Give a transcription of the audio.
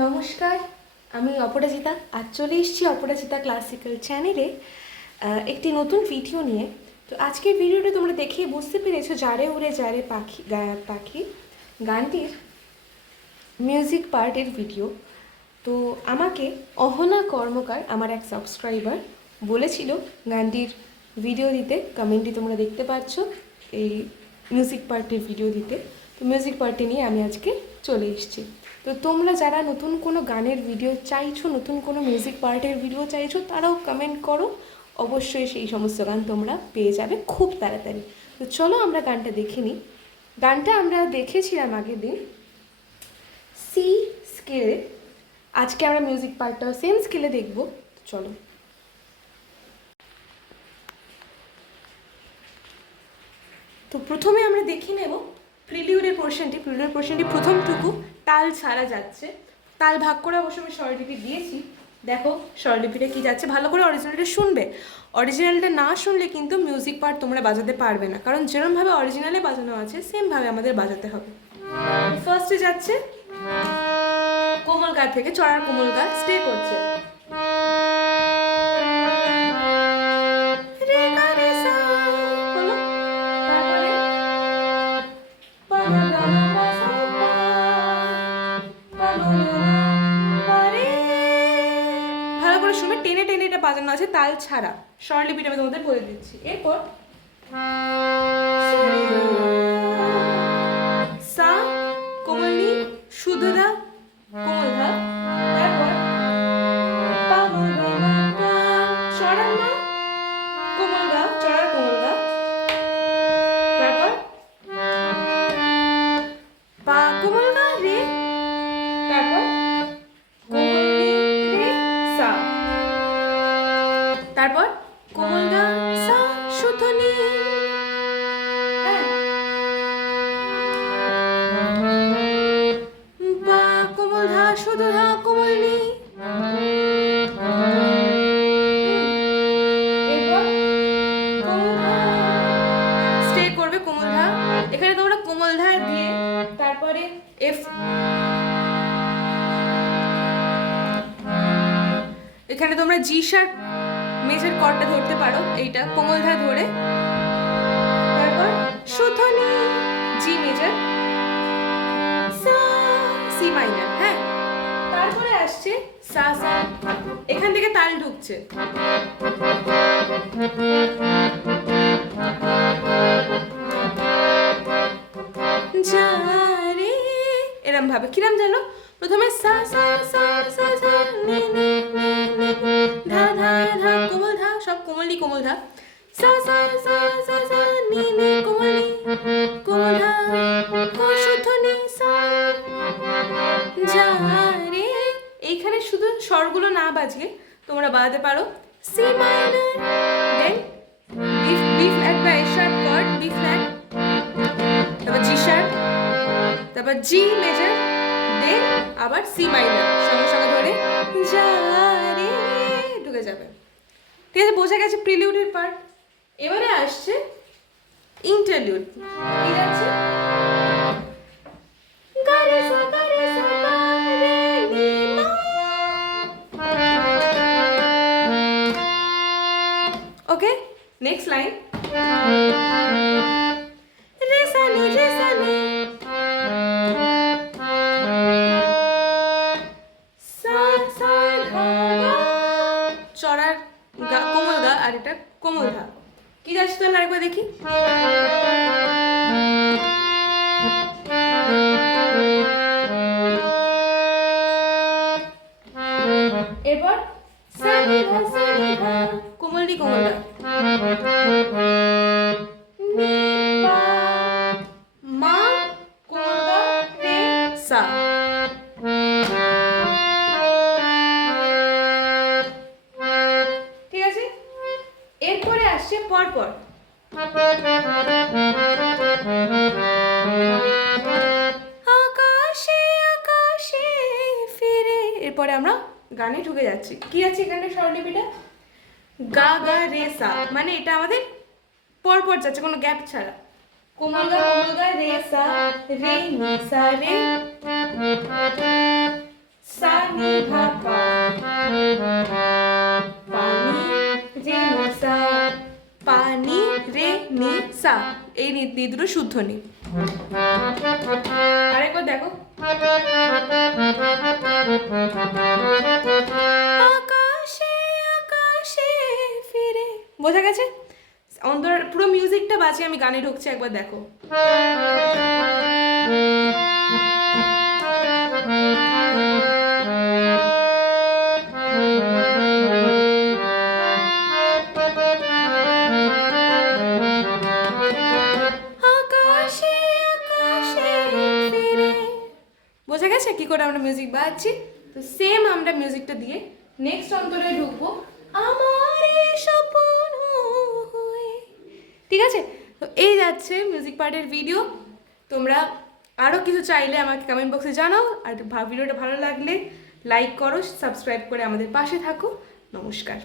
নমস্কার, আমি অপরাজিতা। আজ চলে এসেছি অপরাজিতা ক্লাসিক্যাল চ্যানেলে একটি নতুন ভিডিও নিয়ে। তো আজকের ভিডিওটা তোমরা দেখেই বুঝতে পেরেছো, যারে উড়ে যারে পাখি পাখি গানটির মিউজিক পার্টের ভিডিও। তো আমাকে অহনা কর্মকার, আমার এক সাবস্ক্রাইবার, বলেছিল গানটির ভিডিও দিতে। কমেন্টে তোমরা দেখতে পাচ্ছ এই মিউজিক পার্টের ভিডিও দিতে। তো মিউজিক পার্টে নিয়ে আমি আজকে চলে এসেছি। তো তোমরা যারা নতুন কোনো গানের ভিডিও চাইছো, নতুন কোনো মিউজিক পার্টের ভিডিও চাইছো, তারাও কমেন্ট করো। অবশ্যই সেই সমস্ত গান তোমরা পেয়ে যাবে খুব তাড়াতাড়ি। তো চলো আমরা গানটা দেখে নিই। গানটা আমরা দেখেছিলাম আগের দিন সি স্কেলে। আজকে আমরা মিউজিক পার্টটাও সেম স্কেলে দেখব। চলো। তো প্রথমে আমরা দেখে নেব প্রিলিউডের পোর্শনটি। প্রিলিউডের পোর্শনটি প্রথমটুকু তাল ছাড়া যাচ্ছে। তাল ভাগ করে অবশ্য আমি স্বরলিপি দিয়েছি। দেখো স্বরলিপিটা কি যাচ্ছে, ভালো করে অরিজিনালটা শুনবে। অরিজিনালটা না শুনলে কিন্তু মিউজিক পার্ট তোমরা বাজাতে পারবে না, কারণ যেরকমভাবে অরিজিনালে বাজানো আছে সেমভাবে আমাদের বাজাতে হবে। ফার্স্টে যাচ্ছে কোমল গা থেকে, চড়ার কোমল গা স্টে করছে। ভালো করে শুনে, টেনে টেনে এটা বাজানো আছে তাল ছাড়া। স্বরলিপিটা আমি তোমাদের বলে দিচ্ছি। এরপর সা কোমলনি শুদ্ধদা কোমল ধা, তারপর পা মা গা মা পা চড়ার মা কোমল গা, চড়ার কোমল গা, তারপর পা কোমল গা রে, তারপর কোমলনি রে সা, তারপর কোমল গা সা শুদ্ধনি। পা কোমল ধা শুদ্ধ ধা কোমল নি। এরপর কোমল ধা স্টে করবে কোমল ধা। এখানে তোমরা কোমল ধা দিয়ে তারপরে এফ, এখানে তোমরা জি শার্প মেজর কর্ডটা ধরতে পারো, এইটা কোমল ধা ধরে, তারপর শুদ্ধনি জি মেজর সা সি মাইনার। হ্যাঁ, তারপরে আসছে সা সা, এখান থেকে তাল ঢুকছে। যারে এরম ভাবে, কিরম জানো, প্রথমে সা সা সা সা সা নি নি নি নি ধা ধা ধা কোমল ধা, সব কোমলই কোমল ধা, সা সা সা সা সা নি নি কোমলই কোমল ধা কো শুদ্ধ নি সা। যারে এইখানে শুধু স্বরগুলো না বাজিয়ে তোমরা বাজাতে পারো সি মাইনার, দেন বি ফ্ল্যাট বা এ শার্প কর্ড, বি ফ্ল্যাট, তারপর জি শার্প, তারপর জি মেজর, দেন আবার সি মাইনার সঙ্গে সঙ্গে ধরে যারে ঢুকে যাবে। ঠিক আছে, বোঝা গেছে প্রিলিউডের পার্ট। এবারে আসছে ইন্টারলিউড। কি যাচ্ছে গা রে সা গা রে সা গা রে নি মা। ওকে, নেক্সট লাইন রে সা নি রে সা নি সা সা ধা ধা, চড়ার গা কোমল গা আর এটা কোমল ধা। কি যাচ্ছে তাহলে আরেকবার দেখি। এরপর সা নি ধা কোমল নি কোমল ধা, নি পা মা কোমল গা রে সা। ঠিক আছে, এরপরে আসছে পরপর আকাশে আকাশে ফিরে। এরপরে আমরা গানে ঢুকে যাচ্ছি। কি আছে এখানে স্বরলিপিটা গা গা রে সা, মানে এটা আমাদের পরপর যাচ্ছে কোনো গ্যাপ ছাড়া। কোমল গা রে সা রে নি সা রে সা দিয়ে দুটো শুদ্ধ নি। আরেকবার দেখো, আকাশে আকাশে ফিরে, বোঝা গেছে? অন্তর পুরো মিউজিকটা বাজে, আমি গানে ঢুকছি, একবার দেখো। আকাশে আকাশে ফিরে, বোঝা গেছে কি করে আমরা মিউজিক বাজছি? তো সেম আমরা মিউজিকটা দিয়ে নেক্সট অন্তরে ঢুকবো, আমার এই স্বপ্ন হয়ে। ঠিক আছে? তো এই যাচ্ছে মিউজিক পার্টের ভিডিও। তোমরা আরও কিছু চাইলে আমাকে কমেন্ট বক্সে জানাও, আর ভিডিওটা ভালো লাগলে লাইক করো, সাবস্ক্রাইব করে আমাদের পাশে থাকো। নমস্কার।